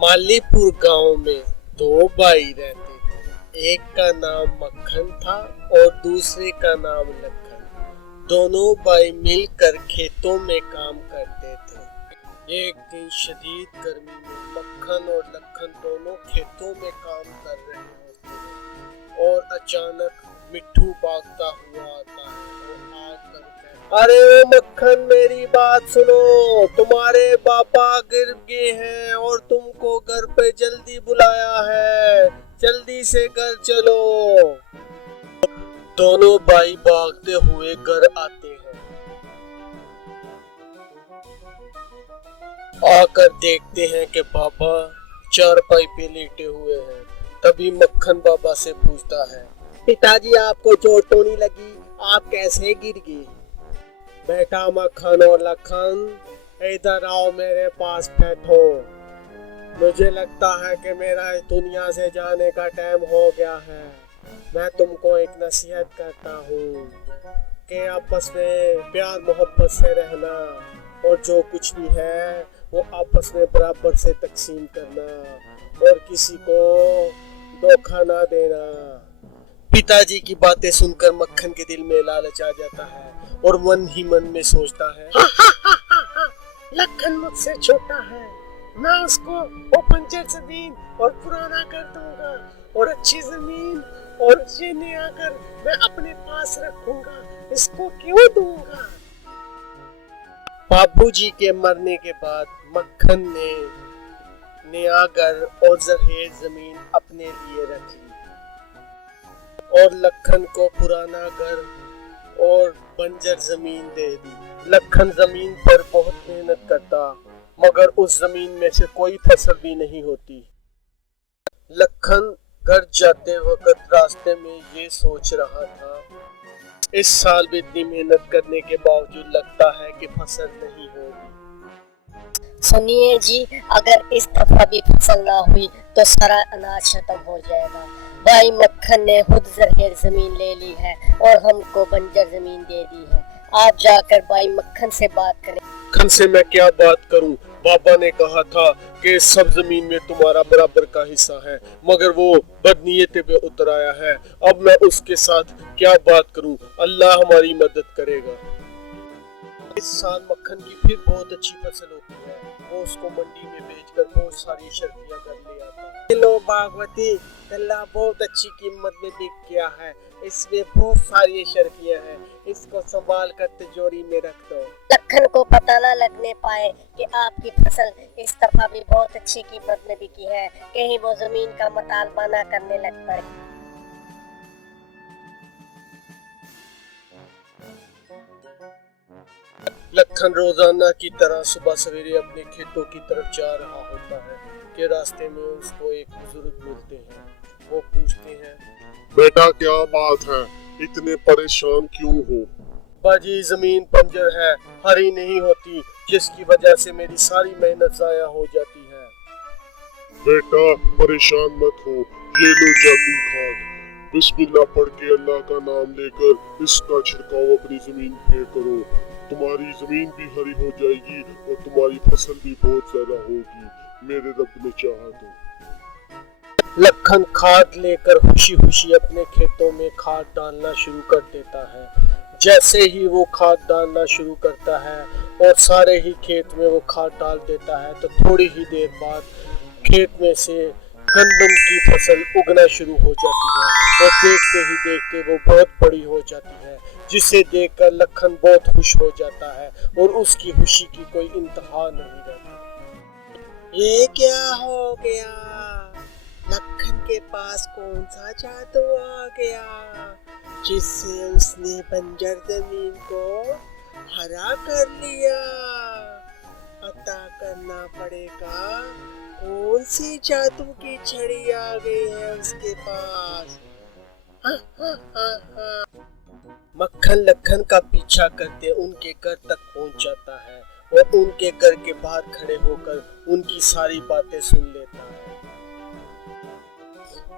मालीपुर गांव में दो भाई रहते थे। एक का नाम मक्खन था और दूसरे का नाम लखन। दोनों भाई मिलकर खेतों में काम करते थे। एक दिन शदीद गर्मी में मक्खन और लखन दोनों खेतों में काम कर रहे होते हैं और अचानक मिट्ठू भागता हुआ आता है और आकर कहता, अरे मक्खन मेरी बात सुनो, तुम्हारे पापा गिर गए हैं और तुमको घर पे जल्दी बुलाया है, जल्दी से घर चलो। दोनों भाई भागते हुए घर आते हैं। आकर देखते हैं कि बाबा चारपाई पे लेटे हुए हैं। तभी मक्खन बाबा से पूछता है, पिताजी आपको चोट तो नहीं लगी, आप कैसे गिर गए? बेटा मक्खन और लखन इधर आओ, मेरे पास बैठो। मुझे लगता है कि मेरा इस दुनिया से जाने का टाइम हो गया है। मैं तुमको एक नसीहत करता हूँ कि आपस में प्यार मोहब्बत से रहना और जो कुछ भी है वो आपस में बराबर से तकसीम करना और किसी को धोखा ना देना। पिताजी की बातें सुनकर मक्खन के दिल में लालच आ जाता है और मन ही मन में सोचता है, लखन मुझसे छोटा है, मैं उसको वो बंजर जमीन और पुराना कर दूंगा और अच्छी जमीन और जीने आकर मैं अपने पास रखूंगा, इसको क्यों दूंगा? बाबूजी के मरने के बाद मक्खन ने नया घर और जरहेज जमीन अपने लिए रख ली और लखन को पुराना घर और बंजर जमीन दे दी। लखन जमीन पर बहुत मेहनत करता मगर उस जमीन में से कोई फसल भी नहीं होती। लखन घर जाते वक्त रास्ते में ये सोच रहा था, इस साल भी इतनी मेहनत करने के बावजूद लगता है कि फसल नहीं होगी। सुनिए जी, अगर इस दफा भी फसल ना हुई तो सारा अनाज खत्म हो जाएगा। भाई मक्खन ने खुद जरहेर जमीन ले ली है और हमको बंजर जमीन दे दी है। आप जाकर भाई मक्खन से बात करें। मक्खन से मैं क्या बात करूं? बाबा ने कहा था कि सब जमीन में तुम्हारा बराबर का हिस्सा है, मगर वो बदनीयत पे उतर आया है। अब मैं उसके साथ क्या बात करूं? अल्लाह हमारी मदद करेगा। इस साल मक्खन की फिर बहुत अच्छी फसल होती है। वो उसको मंडी में बेचकर बहुत सारी शर्फियां कर ले आता है। लो भागवती, अल्लाह बहुत अच्छी कीमत में बिक गया है, इसमें बहुत सारी शर्फियां हैं, इसको संभाल कर तिजोरी में रख दो। लखन को पता न लगने पाए कि आपकी फसल इस दफा भी बहुत अच्छी कीमत में बिकी है, कहीं वो जमीन का मुतालबा ना करने लग पड़े। लखन रोजाना की तरह सुबह सवेरे अपने खेतों की तरफ जा रहा होता है कि रास्ते में उसको एक बुजुर्ग मिलते हैं। वो पूछते हैं, बेटा क्या बात है, इतने परेशान क्यों हो? बाजी जमीन बंजर है, हरी नहीं होती, जिसकी वजह से मेरी सारी मेहनत जाया हो जाती है। बेटा परेशान मत हो, ये लो जादू खाद, बिस्मिल्लाह पढ़ के अल्लाह का नाम लेकर इसका छिड़काव अपनी जमीन पे करो। तुम्हारी जमीन भी हरी हो जाएगी और तुम्हारी फसल भी बहुत ज्यादा होगी, मेरे रब ने चाहा तो। लखन खाद लेकर खुशी खुशी अपने खेतों में खाद डालना शुरू कर देता है। जैसे ही वो खाद डालना शुरू करता है और सारे ही खेत में वो खाद डाल देता है तो थोड़ी ही देर बाद खेत में से गंदम की फसल उगना शुरू हो जाती है और देखते ही देखते वो बहुत बड़ी हो जाती है, जिसे देखकर लखन बहुत खुश हो जाता है और उसकी खुशी की कोई इंतहा नहीं रहती। ये क्या हो गया? लखन के पास कौन सा जादू आ गया जिससे उसने बंजर जमीन को हरा कर लिया? पता करना पड़ेगा कौन सी जादू की छड़ी आ गई है उसके पास। मक्खन लखन का पीछा करते उनके घर तक पहुंच जाता है और उनके घर के बाहर खड़े होकर उनकी सारी बातें सुन लेता है।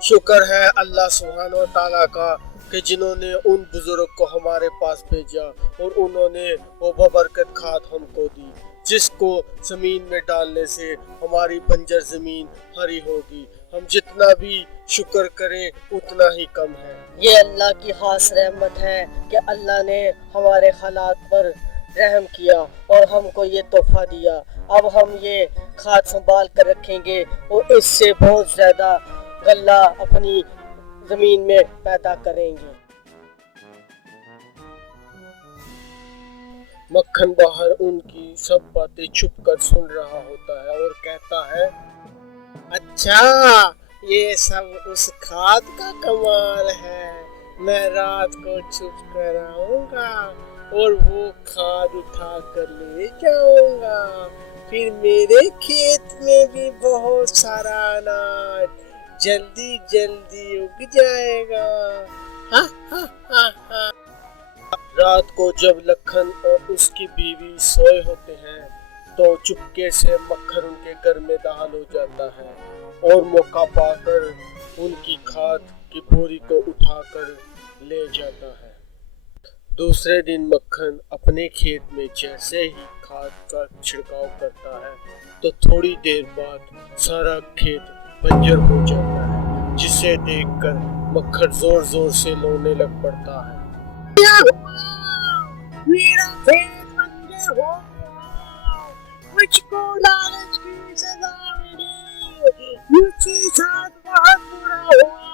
शुक्र है अल्लाह सुब्हान व तआला का कि जिन्होंने उन बुजुर्ग को हमारे पास भेजा और उन्होंने वो बबरकत खाद हमको दी, जिसको जमीन में डालने से हमारी बंजर जमीन हरी होगी। हम जितना भी शुक्र करें उतना ही कम है। ये अल्लाह की खास रहमत है कि अल्लाह ने हमारे हालात पर रहम किया और हमको ये तोहफा दिया। अब हम ये खाद संभाल कर रखेंगे और इससे बहुत ज़्यादा गल्ला अपनी ज़मीन में पैदा करेंगे। मक्खन बाहर उनकी सब बातें छुप कर सुन रहा होता है और कहता है, अच्छा ये सब उस खाद का कमाल है। मैं रात को छुप कर आऊंगा और वो खाद उठा कर ले जाऊंगा, फिर मेरे खेत में भी बहुत सारा अनाज जल्दी जल्दी उग जाएगा। हा हा हा हा। रात को जब लखन और उसकी बीवी सोए होते हैं तो चुपके से मक्खन उनके घर में दाखिल हो जाता है और मौका पाकर उनकी खाद की बोरी को उठाकर ले जाता है। दूसरे दिन मक्खन अपने खेत में जैसे ही खाद का छिड़काव करता है तो थोड़ी देर बाद सारा खेत बंजर हो जाता है, जिसे देखकर मक्खन जोर जोर से रोने लग पड़ता है। मेरा खेत बंजर हो गया, मुझको लालच की सजा मिली, मुझके साथ बहुत बुरा हुआ।